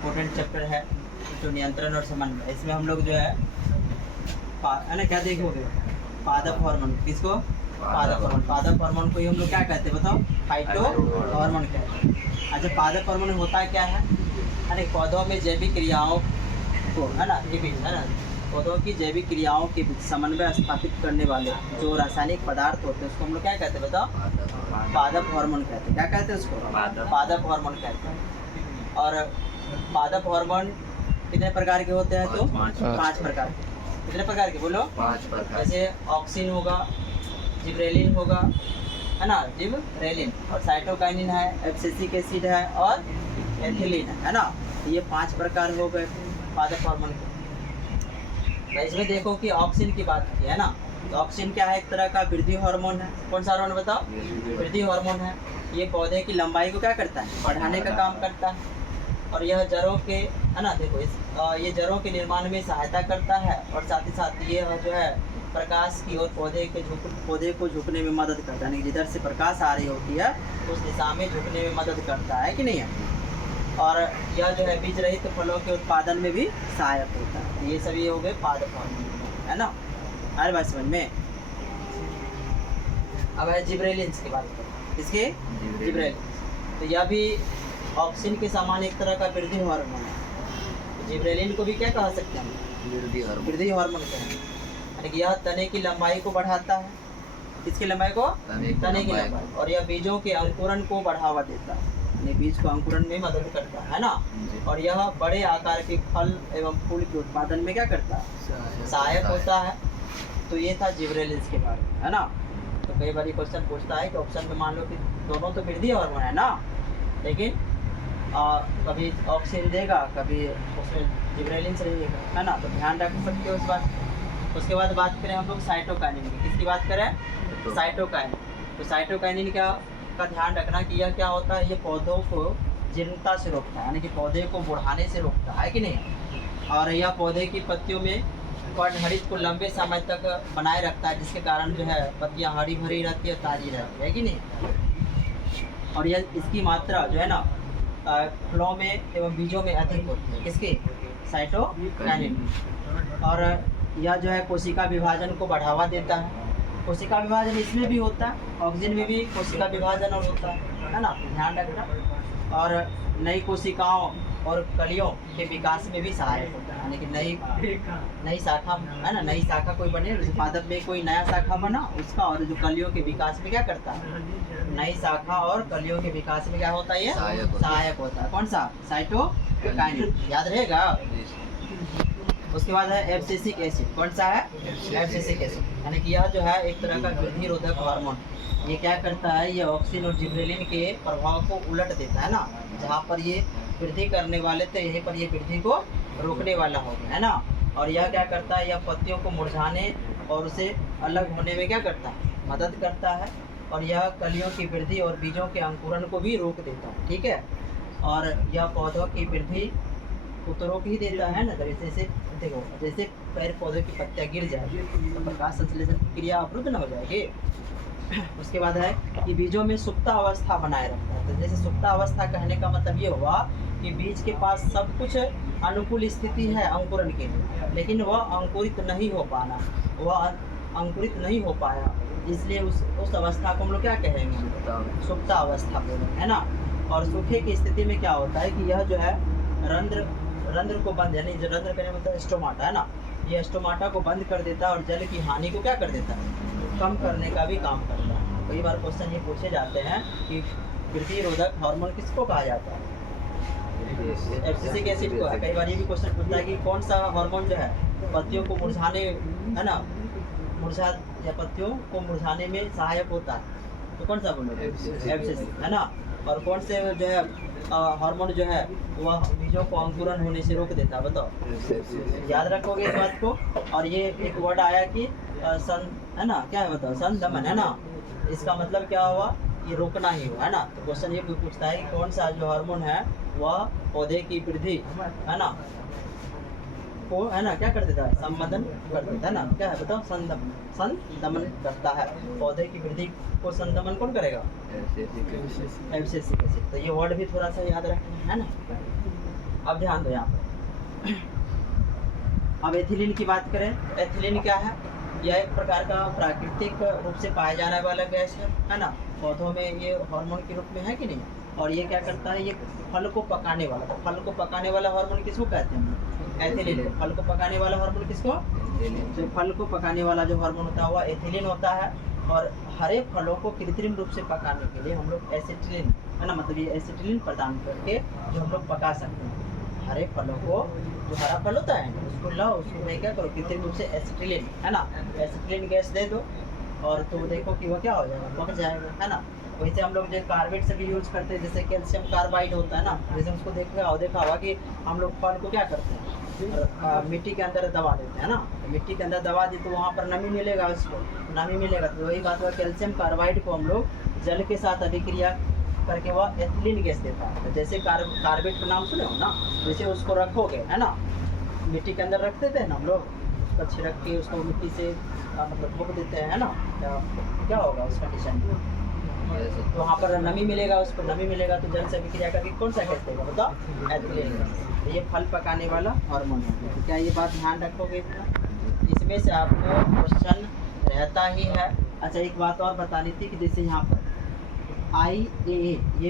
Important chapter है जो नियंत्रण और समन्वय। इसमें हम लोग जो है ना क्या देखोगे, पादप हार्मोन। किसको? पादप हार्मोन। पादप हार्मोन को ही हम लोग क्या कहते हैं बताओ? फाइटो हार्मोन कहते हैं। अच्छा, पादप हार्मोन होता क्या है? अरे पौधों में जैविक क्रियाओं को है ना के बीच है ना, पौधों की जैविक क्रियाओं के बीच समन्वय स्थापित करने वाले जो रासायनिक पदार्थ होते हैं उसको हम लोग क्या कहते हैं बताओ? पादप हार्मोन कहते हैं। क्या कहते हैं उसको? पादप हार्मोन कहते हैं। और पादप हार्मोन कितने प्रकार के होते हैं? तो 5 प्रकार के। कितने प्रकार के बोलो? 5 प्रकार। जैसे ऑक्सिन होगा, जिब्रेलिन होगा है ना, जिब्रेलिन, और साइटोकाइनिन है, एब्सिसिक एसिड है और एथिलीन है ना। ये 5 प्रकार हो गए पादप हार्मोन के। तो इसमें देखो कि ऑक्सिन की बात की है ना, तो ऑक्सिन क्या है? एक तरह का वृद्धि हार्मोन है। कौन सा हार्मोन बताओ? वृद्धि हार्मोन है। ये पौधे की लंबाई को क्या करता है? बढ़ाने का काम करता है। और यह जड़ों के है ना, देखो ये जड़ों के निर्माण में सहायता करता है और साथ ही साथ ये जो है प्रकाश की ओर पौधे को झुकने में मदद करता है। यानी जिधर से प्रकाश आ रही होती है उस दिशा में झुकने में मदद करता है कि नहीं है। और यह जो है बीज रहित फलों के उत्पादन में भी सहायक होता है। ये सभी हो गए पादप हार्मोन है ना। हर बात समझ में। अब है जिब्रेलिन्स की बात करें। किसके? जिब्रेलिन्स। तो यह भी ऑक्सिन के समान एक तरह का वृद्धि हार्मोन है। तो जिब्रेलिन को भी क्या कह सकते हैं? वृद्धि हार्मोन कहेंगे। यानी कि यह तने की लंबाई को बढ़ाता है। किसकी लंबाई को? तने की लंबाई। और यह बीजों के अंकुरण को बढ़ावा देता है, यानी बीज को अंकुरण में मदद करता है ना। और यह बड़े आकार के फल एवं फूल के उत्पादन में क्या करता है? सहायक होता है। तो ये था जिब्रेलिन्स के बारे में है ना। तो कई बार क्वेश्चन पूछता है कि ऑप्शन में मान लो कि दोनों तो वृद्धि हार्मोन है ना, लेकिन कभी ऑक्सिन देगा, कभी उसमें जिब्रेलिन्स रहेगा है ना। तो ध्यान रख सकते हो इस बात। उसके बाद बात करें हम लोग साइटोकाइनिन की। किसकी बात करें? साइटोकाइनिन। तो साइटोकाइनिन का ध्यान रखना कि यह क्या होता है? ये पौधों को जीर्णता से रोकता है, यानी कि पौधे को बढ़ाने से रोकता है कि नहीं। और यह पौधे की पत्तियों में पर्णहरित को लंबे समय तक बनाए रखता है, जिसके कारण जो है पत्तियाँ हरी भरी रहती है, ताज़ी रहती है कि नहीं। और यह इसकी मात्रा जो है ना फलों में एवं बीजों में अधिक होती है। किसकी? साइटोकाइनिन। और यह जो है कोशिका विभाजन को बढ़ावा देता है। कोशिका विभाजन इसमें भी होता है, ऑक्सीजन में भी कोशिका विभाजन और होता है ना, ध्यान रखना। और नई कोशिकाओं और कलियों के विकास में भी सहायक होता है, यानी कि नई शाखा है ना, नई शाखा कोई बने, जैसे पादप में कोई नया शाखा बना उसका, और जो कलियों के विकास में क्या करता है? नई शाखा और कलियों के विकास में क्या होता है? ये सहायक होता है। कौन सा? साइटोकाइनिन। याद रहेगा। उसके बाद है एब्सिसिक एसिड। कौन सा है? Abscisic acid. यानी कि यह जो है एक तरह का वृद्धि रोधक हार्मोन। ये क्या करता है? ये ऑक्सिन और जिब्रेलिन के प्रभाव को उलट देता है ना। जहाँ पर ये वृद्धि करने वाले थे यहीं पर ये वृद्धि को रोकने वाला हो गया है ना। और यह क्या करता है? यह पत्तियों को मुरझाने और उसे अलग होने में क्या करता है? मदद करता है। और यह कलियों की वृद्धि और बीजों के अंकुरण को भी रोक देता है। ठीक है। और यह पौधों की वृद्धि को तो रोक ही देता है ना। जैसे देखो, जैसे पेड़ पौधे की पत्तियाँ गिर जाएगी तो प्रकाश संश्लेषण की क्रिया अवरुद्ध न हो जाएगी। उसके बाद है कि बीजों में सुप्ता अवस्था बनाए रखता है। तो जैसे सुप्ता अवस्था कहने का मतलब ये हुआ कि बीज के पास सब कुछ अनुकूल स्थिति है अंकुरण के लिए, लेकिन वह अंकुरित नहीं हो पाना, वह अंकुरित नहीं हो पाया, इसलिए उस अवस्था को हम लोग क्या कहेंगे? सुप्ता अवस्था बोलेंगे है ना। और सूखे की स्थिति में क्या होता है कि यह जो है रंध्र को बंद, यानी जो रंध्र करने मतलब स्टोमाटा है ना, ये स्टोमाटा को बंद कर देता है और जल की हानि को क्या कर देता है? कम करने का भी काम करता है। कई बार क्वेश्चन ये पूछे जाते हैं कि वृद्धि रोधक हार्मोन किसको कहा जाता है? एब्सिसिक एसिड को। कई बार ये भी क्वेश्चन पूछता है कि कौन सा हार्मोन जो है पत्तियों को मुरझाने है ना, या पत्तियों को मुरझाने में सहायक होता है, तो कौन सा बोलोगे? एब्सिसिक है ना। और कौन से जो है हार्मोन जो है वह बीजों को अंकुरण होने से रोक देता है? बताओ, याद रखोगे इस बात को। और ये एक वर्ड आया कि सन है ना, क्या है बताओ? संदमन है ना। इसका मतलब क्या हुआ? ये रोकना ही हुआ है ना। तो क्वेश्चन ये पूछता है कि कौन सा जो हार्मोन है वह पौधे की वृद्धि है ना को है ना क्या कर देता है? संवर्धन कर देता है ना। क्या है बताओ? संदमन करता है। पौधे की वृद्धि को संदमन कौन करेगा? Abscisic acid. तो ये वर्ड भी थोड़ा सा याद रखना है ना। अब ध्यान दो यहाँ पर। अब एथिलीन की बात करें, एथिलीन क्या है? यह एक प्रकार का प्राकृतिक रूप से पाया जाने वाला गैस है ना। पौधों में ये हार्मोन के रूप में है कि नहीं? और ये क्या करता है? ये फल को पकाने वाला, तो फल को पकाने वाला हार्मोन किसको कहते हैं? एथिलीन। फल को पकाने वाला हार्मोन किसको? तो फल को पकाने वाला जो हार्मोन होता है वह एथिलीन होता है। और हरे फलों को कृत्रिम रूप से पकाने के लिए हम लोग एसिटिलीन, है ना, मतलब ये एसिटिलीन प्रदान करके जो हम लोग पका सकते हैं हरे फलों को। जो हरा फल होता है उसको लाओ, उसको क्या करो, कृत्रिम रूप से एसिटिलीन, है ना, एसिटिलीन गैस दे दो और तो देखो कि वह क्या हो जाएगा, पक जाएगा, है ना। वैसे हम लोग जो कार्बेट से भी यूज करते हैं, जैसे कैल्शियम कार्बाइड होता है ना, जैसे उसको देखा होगा कि हम लोग फल को क्या करते हैं, मिट्टी के अंदर दबा देते हैं ना। तो मिट्टी के अंदर दबा दी तो वहाँ पर नमी मिलेगा, उसको नमी मिलेगा, तो वही बात हुआ कैल्शियम कार्बाइड को हम लोग जल के साथ अभिक्रिया करके वह एथिलीन गैस देता है। तो जैसे कार्बेट का नाम सुने हो ना, जैसे उसको रखोगे, है ना, मिट्टी के अंदर रख देते हैं ना हम लोग, उसका छिड़क के उसको मिट्टी से मतलब ठोक देते हैं, है ना, क्या होगा उसका कंडीशन, तो वहाँ पर नमी मिलेगा, उसको नमी मिलेगा तो जल से अभिक्रिया करके कौन सा गैस देगा, बताओ, एथिलीन गैस। तो ये फल पकाने वाला हार्मोन है। तो क्या ये बात ध्यान रखोगे इतना? इसमें से आपको क्वेश्चन रहता ही है। अच्छा, एक बात और बतानी थी कि जैसे यहाँ पर IAA ये